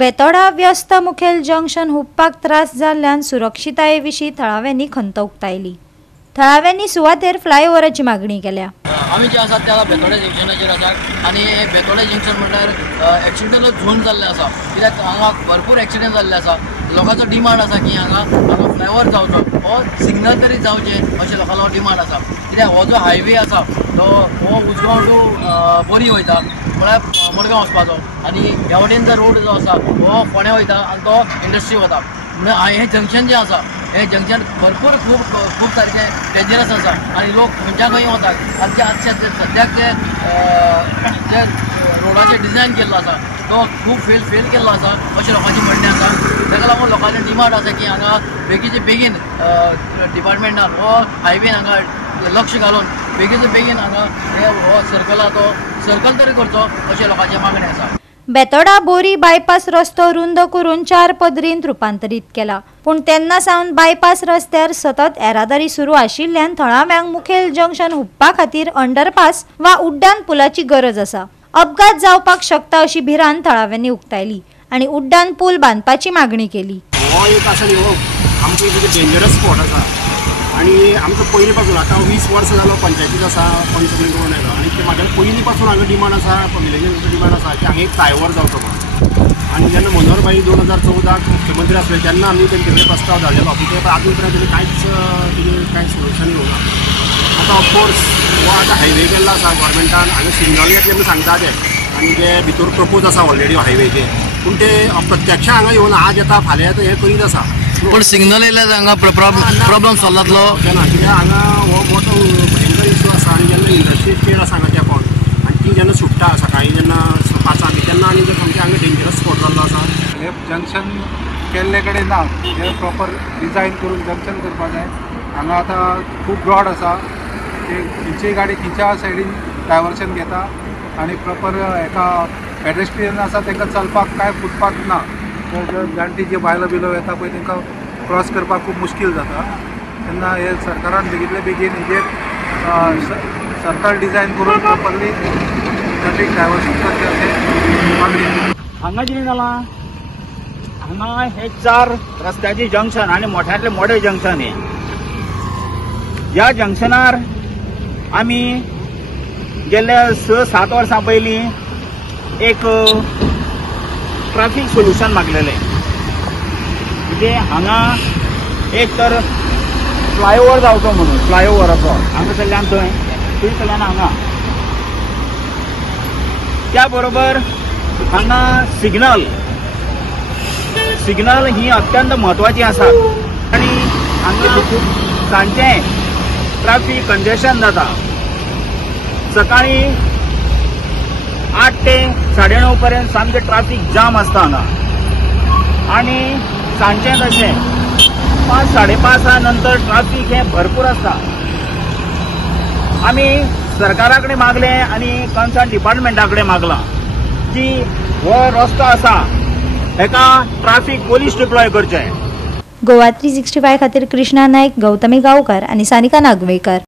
बेतोडा व्यस्त मुखेल जंक्शन हुप्पाक त्रास जाल्ल्यान सुरक्षिताये विशीं थळाव्यांनी खंत उक्तायली। थळाव्यांनी सुवातेर फ्लायओव्हराची मागणी केल्या। आमी जे आसा त्या बेतोडा जंक्शनाचेर आसा आनी हे बेतोडा जंक्शन म्हणल्यार एक्सिडेंटल झोन जाल्ले आसा, कित्याक हांगा भरपूर एक्सिडेंट जाल्ले आसा। लोकांचो डिमांड आसा की हांगा फ्लायओव्हर जावचो, हो सिग्नल तरी जावचे अशें लोकांचो डिमांड आसा। कित्याक हो जो हायवे आसा तो हो उजगांव टू बोरी वयता, म्हळ्यार मडगांव वचपाचो, आनी ह्या वटेन जो रोड जो आसा हो फोंड्या वयता आनी तो इंडस्ट्री वता। म्हणून हे जंक्शन जे आसा हे जंक्शन भरपूर खूब सारखे डेंजरस आसा आनी लोक खंयच्या खंय वतात। आजच्या सद्याक जे रोडाचें डिजायन केल्लो आसा तो खूब फेल केल्लो आसा अशें लोकांचें म्हणणें आसा। ताका लागून लोकांचें डिमांड आसा की हांगा बेगीचे बेगीन डिपार्टमेंटान हो हायवेन हांगा लक्ष घालून बेगीन हांगा हो सर्कल तरी करचो अशें लोकांचें मागणें आसा। बेतोडा बोरी बायपास रस्तो रुंद करून 4 पदरींत रूपांतरीत केला, पूण तेन्ना सावन बायपास रस्त्यार सतत येरादारी सुरू आशिल्ल्यान थळाव्यांक मुखेल जंक्शन हुप्पा खातीर अंडरपास वा उड्डाण पुलाची गरज आसा। अपघात जावपाक शकता अशी भिरांत थळाव्यांनी उक्तायली आनी उड्डाण पूल बांदपाची मागणी केली। हो एक आसा न्ही, हो आमचो एक डेंजरस स्पॉट आसा आनी आमचो पयलीं पासून आतां 20 वर्सां जालो पंचायतीत आसा, पंच करून येता आनी ते म्हाज्या पयलीं पासून हांगा डिमांड आसा, विलेजांचो डिमांड आसा की हांगा एक फ्लायओव्हर जावचो म्हणून। आनी जेन्ना मनोहरभाई 2014 मुख्यमंत्री आसले तेन्ना आमी तेंचे प्रस्ताव धाडलेलो, पूण आजून पर्यंत तेणी कांयच सोल्युशन येवना। आतां ऑफकोर्स हो आतां हायवे केल्लो आसा गोवोरमेंटान, हांगा सिग्नल येतले म्हूण सांगता ते, आनी ते भितर प्रपोज आसा ऑलरेडी हायवेचे, पूण ते प्रत्यक्ष हांगा येवन आज येता फाल्यां येता हें करीत आसा। पूण सिग्नल येयल्यार हांगा प्रॉब्लम सॉल्व जातलो ना, कित्याक हांगा हो मोठो भयंकर इश्यू आसा आनी जेन्ना इंडस्ट्री स्पीड आसा हांगा तेंपावन आनी ती जेन्ना सुट्टा सकाळीं जेन्ना 5 तेन्ना आनी ते सामकें हांगा डेंजरस स्पॉट जाल्लो आसा। हे जंक्शन केल्ले कडेन ना, हे प्रॉपर डिजायन करून जंक्शन करपा जाय। हांगा आतां खूब ब्रॉड आसा, खंयचीय गाडी खंयच्या सायडीन डायवर्शन घेता आनी प्रॉपर एका पेडेस्ट्रियन आसा तांकां चलपाक काय फुटपाथ ना। जाणटी जे बायलो बिलो येता पळय तांकां क्रॉस करपाक खूब मुश्कील जाता। तेन्ना हे सरकारान बेगींतले बेगीन हेजेर सर्कल डिजायन करून प्रॉपरली ट्रॅफिक डायवर्शन करचें अशें मागणी। हांगा कितें जालां, हांगा हे 4 रस्त्याचे जंक्शन आनी मोठ्यांतले मोठे जंक्शन हे। ह्या जंक्शनार आमी गेल्या 6-7 वर्सां पयलीं एक ट्रॅफिक सोल्युशन मागलेलें, म्हणजे हांगा एक तर फ्लायओव्हर जावचो म्हणून, फ्लायओव्हराचो हांगासरल्यान थंयसरल्यान हांगा। त्या बरोबर हांगा सिग्नल ही अत्यंत म्हत्वाची आसा आनी हांगा खूब सांजचें ट्रॅफिक कंजेशन जाता। सकाळीं 8 ते 9:30 पर्यंत सामकें ट्रॅफिक जाम आसता हांगा, आनी सांजचें तशें 5-5:30 नंतर ट्रॅफिक हें भरपूर आसता। आमी सरकारा कडेन मागलें आनी कन्सर्न डिपार्टमेंटा कडेन मागलां की हो रस्तो आसा हेका ट्रॅफिक पोलीस डिप्लॉय करचे। गोवा 365 खातीर कृष्णा नायक, गौतमी गांवकार आनी सानिका नागवेकर।